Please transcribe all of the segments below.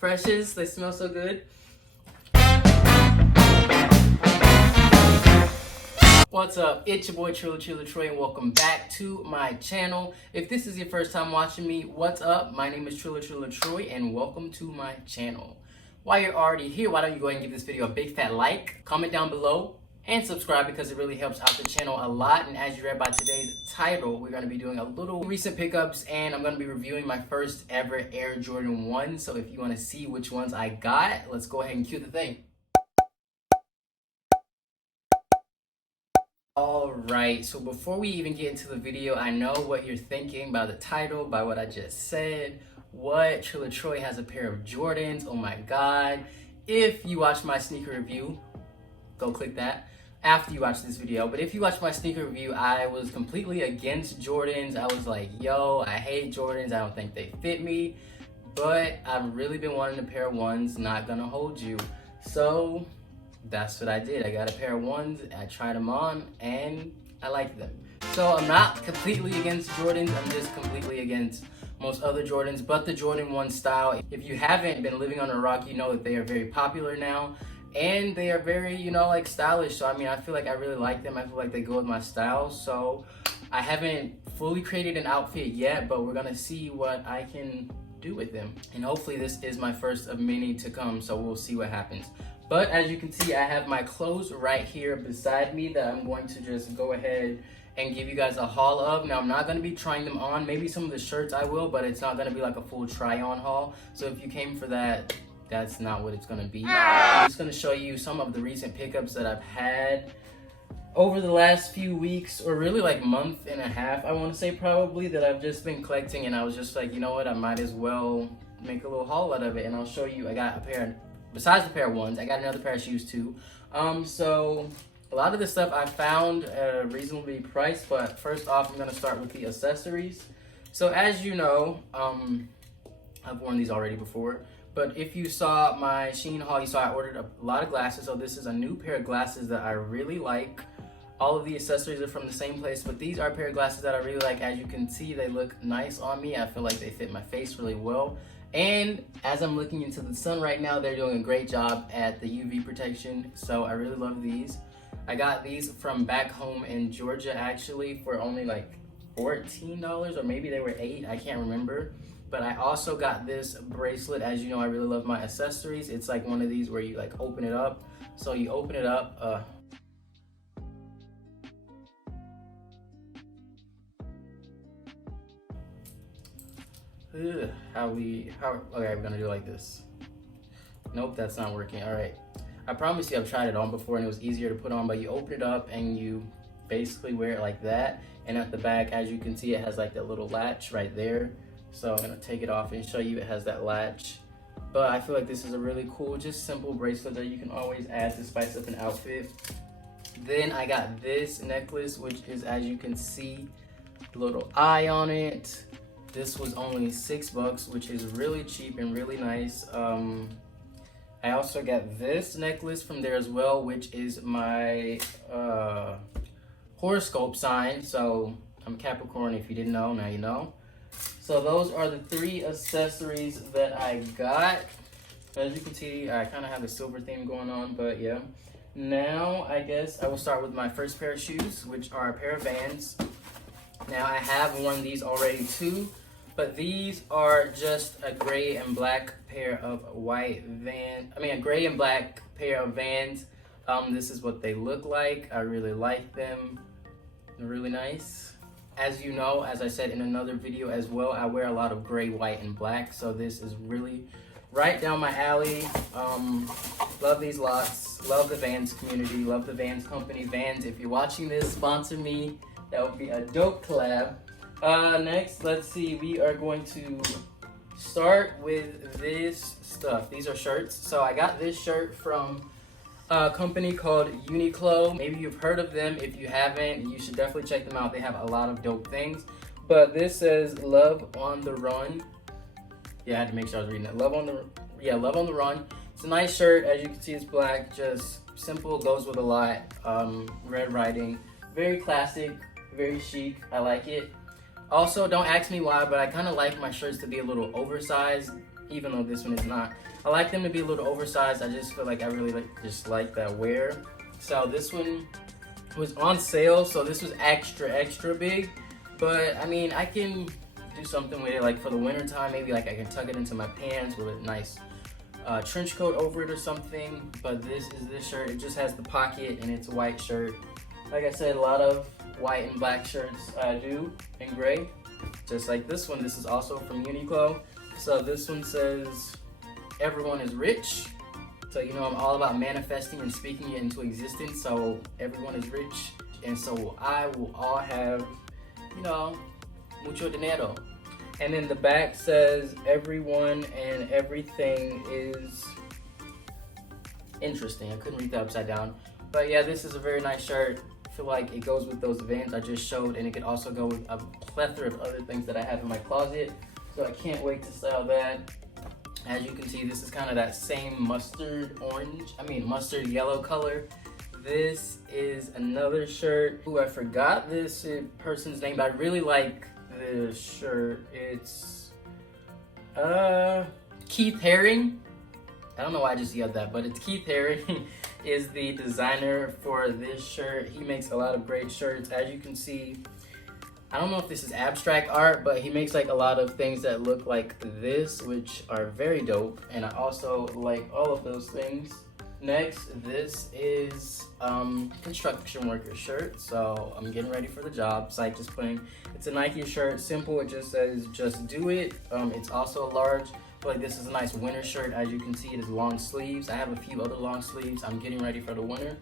Precious, they smell so good. What's up? It's your boy Trillaatroy and welcome back to my channel. If this is your first time watching me, what's up? My name is Trillaatroy and welcome to my channel. While you're already here, why don't you go ahead and give this video a big fat like, comment down below, and subscribe because it really helps out the channel a lot. And as you read by today's title, we're going to be doing a little recent pickups and I'm going to be reviewing my first ever Air Jordan 1. So if you want to see which ones I got, let's go ahead and cue the thing. Alright, so before we even get into the video, I know what you're thinking by the title, by what I just said. What? Trillaatroy has a pair of Jordans, oh my god. If you watched my sneaker review, go click that after you watch this video. But if you watch my sneaker review, I was completely against Jordans. I was like, yo, I hate Jordans, I don't think they fit me. But I've really been wanting a pair of ones, not gonna hold you. So that's what I did. I got a pair of ones, I tried them on, and I liked them. So I'm not completely against Jordans, I'm just completely against most other Jordans, but the Jordan 1 style. If you haven't been living on a rock, you know that they are very popular now, and they are very, you know, like stylish. So I mean, I feel like I really like them. I feel like they go with my style. So I haven't fully created an outfit yet, but we're gonna see what I can do with them. And hopefully this is my first of many to come, so we'll see what happens. But as you can see, I have my clothes right here beside me that I'm going to just go ahead and give you guys a haul of. Now, I'm not going to be trying them on. Maybe some of the shirts I will, but it's not going to be like a full try-on haul. So if you came for that, that's not what it's going to be. I'm just going to show you some of the recent pickups that I've had over the last few weeks, or really like month and a half, I want to say probably, that I've just been collecting. And I was just like, you know what, I might as well make a little haul out of it. And I'll show you, I got a pair of, besides the pair of ones, I got another pair of shoes too. So a lot of this stuff I found reasonably priced, but first off, I'm gonna start with the accessories. So as you know, I've worn these already before, but if you saw my Shein haul, you saw I ordered a lot of glasses. So this is a new pair of glasses that I really like. All of the accessories are from the same place, but these are a pair of glasses that I really like. As you can see, they look nice on me. I feel like they fit my face really well. And as I'm looking into the sun right now, they're doing a great job at the UV protection. So I really love these. I got these from back home in Georgia actually for only like $14, or maybe they were $8, I can't remember. But I also got this bracelet. As you know, I really love my accessories. It's like one of these where you like open it up. So you open it up, okay, we're gonna do it like this. Nope, that's not working. All right, I promise you I've tried it on before and it was easier to put on, but you open it up and you basically wear it like that. And at the back, as you can see, it has like that little latch right there. So I'm gonna take it off and show you it has that latch. But I feel like this is a really cool, just simple bracelet that you can always add to spice up an outfit. Then I got this necklace, which is, as you can see, a little eye on it. This was only $6, which is really cheap and really nice. I also got this necklace from there as well, which is my horoscope sign. So I'm Capricorn, if you didn't know, now you know. So those are the 3 accessories that I got. As you can see, I kind of have a silver theme going on, but yeah. Now, I guess I will start with my first pair of shoes, which are a pair of Vans. Now, I have worn these already too, but these are just a gray and black pair of a gray and black pair of Vans. This is what they look like. I really like them. They're really nice. As you know, as I said in another video as well, I wear a lot of gray, white, and black, so this is really right down my alley. Love these lots. Love the Vans community. Love the Vans company. Vans, if you're watching this, sponsor me. That would be a dope collab. Next, let's see. We are going to start with this stuff. These are shirts. So I got this shirt from a company called Uniqlo. Maybe you've heard of them. If you haven't, you should definitely check them out. They have a lot of dope things. But this says "Love on the Run." Yeah, I had to make sure I was reading it. Love on the Run. It's a nice shirt. As you can see, it's black. Just simple, goes with a lot. Red writing. Very classic, very chic. I like it. Also, don't ask me why, but I kind of like my shirts to be a little oversized. even though this one is not. I like them to be a little oversized. I just feel like I really like that wear. So this one was on sale, so this was extra big. But I mean, I can do something with it, like for the winter time, maybe like I can tuck it into my pants with a nice trench coat over it or something. But this is this shirt. It just has the pocket and it's a white shirt. Like I said, a lot of white and black shirts I do in gray, just like this one. This is also from Uniqlo. So this one says, everyone is rich. So you know I'm all about manifesting and speaking it into existence. So everyone is rich, and so I will all have, you know, mucho dinero. And then the back says, everyone and everything is interesting. I couldn't read that upside down. But yeah, this is a very nice shirt. I feel like it goes with those Vans I just showed, and it could also go with a plethora of other things that I have in my closet. So I can't wait to style that. As you can see, this is kind of that same mustard yellow color. This is another shirt. Ooh, I forgot this person's name, but I really like this shirt. It's Keith Haring. I don't know why I just yelled that, but it's Keith Haring is the designer for this shirt. He makes a lot of great shirts. As you can see, I don't know if this is abstract art, but he makes like a lot of things that look like this, which are very dope. And I also like all of those things. Next, this is construction worker shirt. So I'm getting ready for the job. Psych, just playing. It's a Nike shirt, simple. It just says, just do it. It's also a large. I feel like this is a nice winter shirt. As you can see, it is long sleeves. I have a few other long sleeves. I'm getting ready for the winter.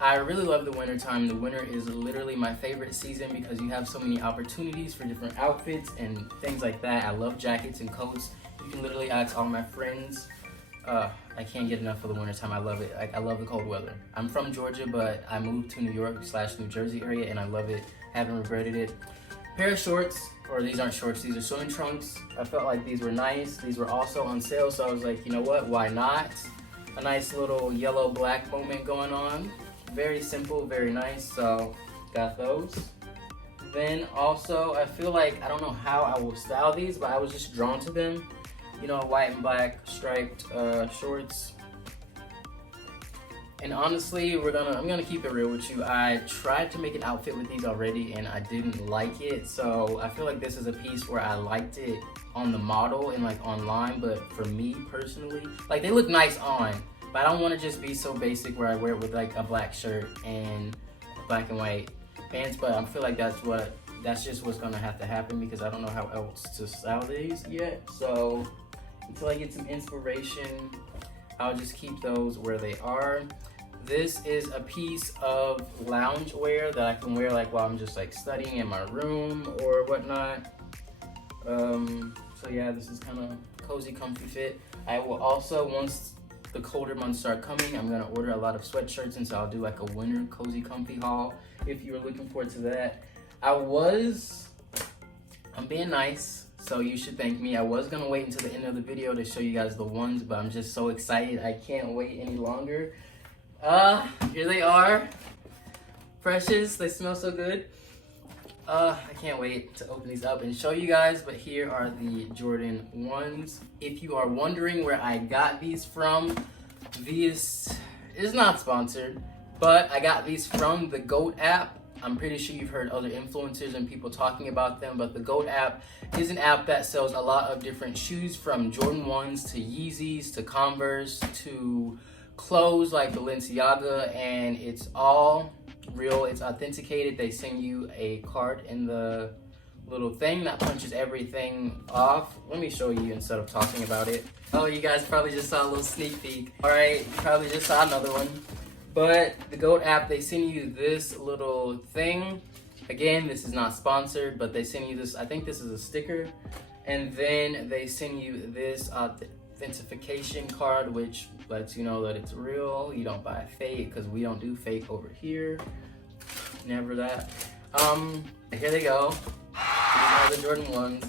I really love the winter time. The winter is literally my favorite season because you have so many opportunities for different outfits and things like that. I love jackets and coats. You can literally ask all my friends. I can't get enough of the winter time. I love it. I love the cold weather. I'm from Georgia, but I moved to New York/New Jersey area, and I love it. Haven't regretted it. Pair of shorts, or these aren't shorts, these are swimming trunks. I felt like these were nice. These were also on sale, so I was like, you know what, why not? A nice little yellow-black moment going on. Very simple, very nice, so got those. Then also, I feel like, I don't know how I will style these, but I was just drawn to them. You know, white and black striped shorts. And honestly, I'm gonna keep it real with you. I tried to make an outfit with these already and I didn't like it. So I feel like this is a piece where I liked it on the model and like online, but for me personally, like they look nice on, but I don't want to just be so basic where I wear it with like a black shirt and black and white pants. But I feel like that's just what's gonna have to happen because I don't know how else to style these yet. So until I get some inspiration, I'll just keep those where they are. This is a piece of loungewear that I can wear like while I'm just like studying in my room or whatnot. So yeah, this is kind of cozy, comfy fit. I will also, once the colder months start coming, I'm gonna order a lot of sweatshirts, and so I'll do like a winter cozy, comfy haul if you were looking forward to that. I'm being nice, so you should thank me. I was gonna wait until the end of the video to show you guys the ones, but I'm just so excited. I can't wait any longer. Here they are. Precious, they smell so good. I can't wait to open these up and show you guys, but here are the Jordan 1s. If you are wondering where I got these from, this is not sponsored, but I got these from the GOAT app. I'm pretty sure you've heard other influencers and people talking about them, but the GOAT app is an app that sells a lot of different shoes, from Jordan 1s to Yeezys to Converse to clothes like Balenciaga, and it's all real. It's authenticated. They send you a card in the little thing that punches everything off. Let me show you instead of talking about it. Oh, you guys probably just saw a little sneak peek. All right, you probably just saw another one. But the GOAT app, they send you this little thing. Again, this is not sponsored, but they send you this, I think this is a sticker. And then they send you this authentication card, which lets you know that it's real. You don't buy fake, because we don't do fake over here. Never that. Here they go. These are the Jordan 1s.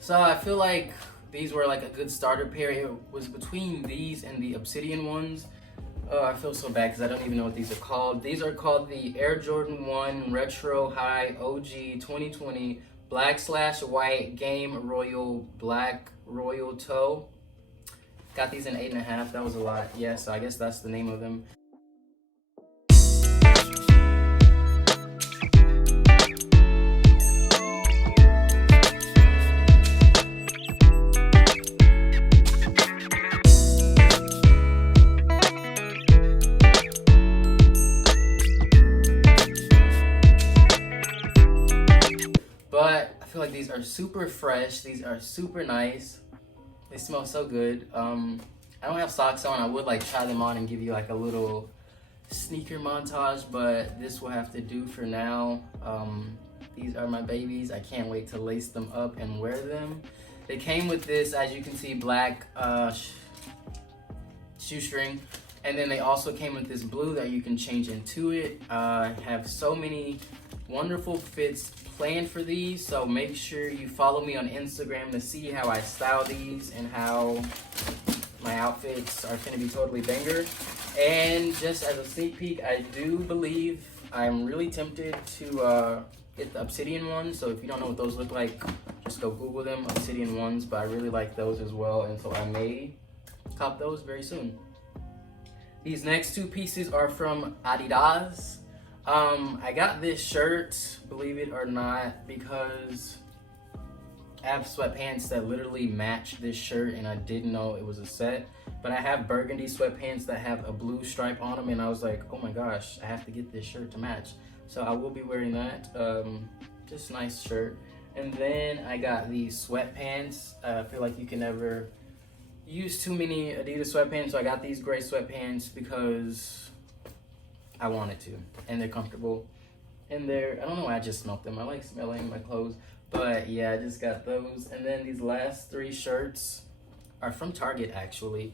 So I feel like these were like a good starter pair. It was between these and the Obsidian ones. Oh, I feel so bad because I don't even know what these are called. These are called the Air Jordan 1 Retro High OG 2020 black/white game royal black royal toe. Got these in 8.5. That was a lot. Yeah, so I guess that's the name of them. But I feel like these are super fresh. These are super nice. They smell so good. I don't have socks on. I would like try them on and give you like a little sneaker montage, but this will have to do for now. These are my babies. I can't wait to lace them up and wear them. They came with this, as you can see, black shoestring. And then they also came with this blue that you can change into it. I have so many wonderful fits planned for these, so make sure you follow me on Instagram to see how I style these and how my outfits are gonna be totally banger. And just as a sneak peek, I do believe I'm really tempted to get the obsidian ones. So if you don't know what those look like, just go Google them, obsidian ones. But I really like those as well, and so I may cop those very soon. These next two pieces are from Adidas. I got this shirt, believe it or not, because I have sweatpants that literally match this shirt and I didn't know it was a set. But I have burgundy sweatpants that have a blue stripe on them and I was like, oh my gosh, I have to get this shirt to match. So I will be wearing that. Just nice shirt. And then I got these sweatpants. I feel like you can never use too many Adidas sweatpants. So I got these gray sweatpants because I wanted to, and they're comfortable, and I don't know why I just smelled them. I like smelling my clothes, but yeah, I just got those. And then these last three shirts are from Target, actually.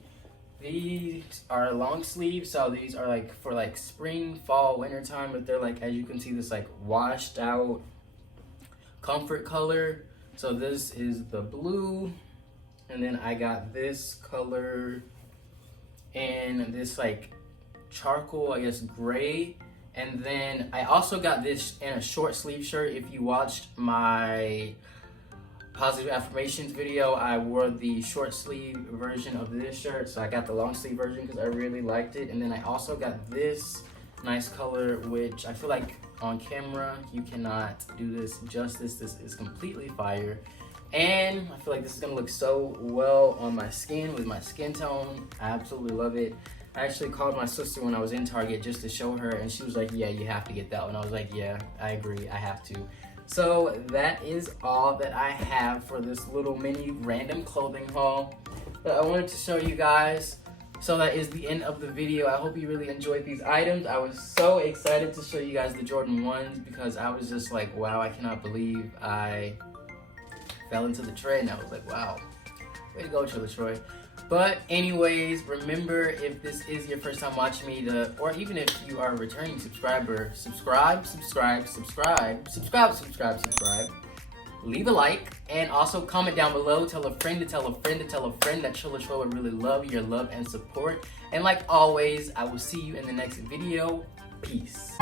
These are long sleeve, so these are like for like spring, fall, winter time, but they're like, as you can see, this like washed out comfort color. So this is the blue, and then I got this color and this like charcoal, I guess, gray. And then I also got this in a short sleeve shirt. If you watched my positive affirmations video, I wore the short sleeve version of this shirt, so I got the long sleeve version because I really liked it. And then I also got this nice color, which I feel like on camera you cannot do this justice. This is completely fire, and I feel like this is gonna look so well on my skin with my skin tone. I absolutely love it. I actually called my sister when I was in Target just to show her, and she was like, yeah, you have to get that one. I was like, yeah, I agree, I have to. So that is all that I have for this little mini random clothing haul that I wanted to show you guys. So that is the end of the video. I hope you really enjoyed these items. I was so excited to show you guys the Jordan 1s because I was just like, wow, I cannot believe I fell into the trend. I was like, wow, way to go, Trillaatroy. But anyways, remember, if this is your first time watching me, or even if you are a returning subscriber, subscribe, leave a like, and also comment down below, tell a friend to tell a friend to tell a friend that Trillaatroy would really love your love and support. And like always, I will see you in the next video. Peace.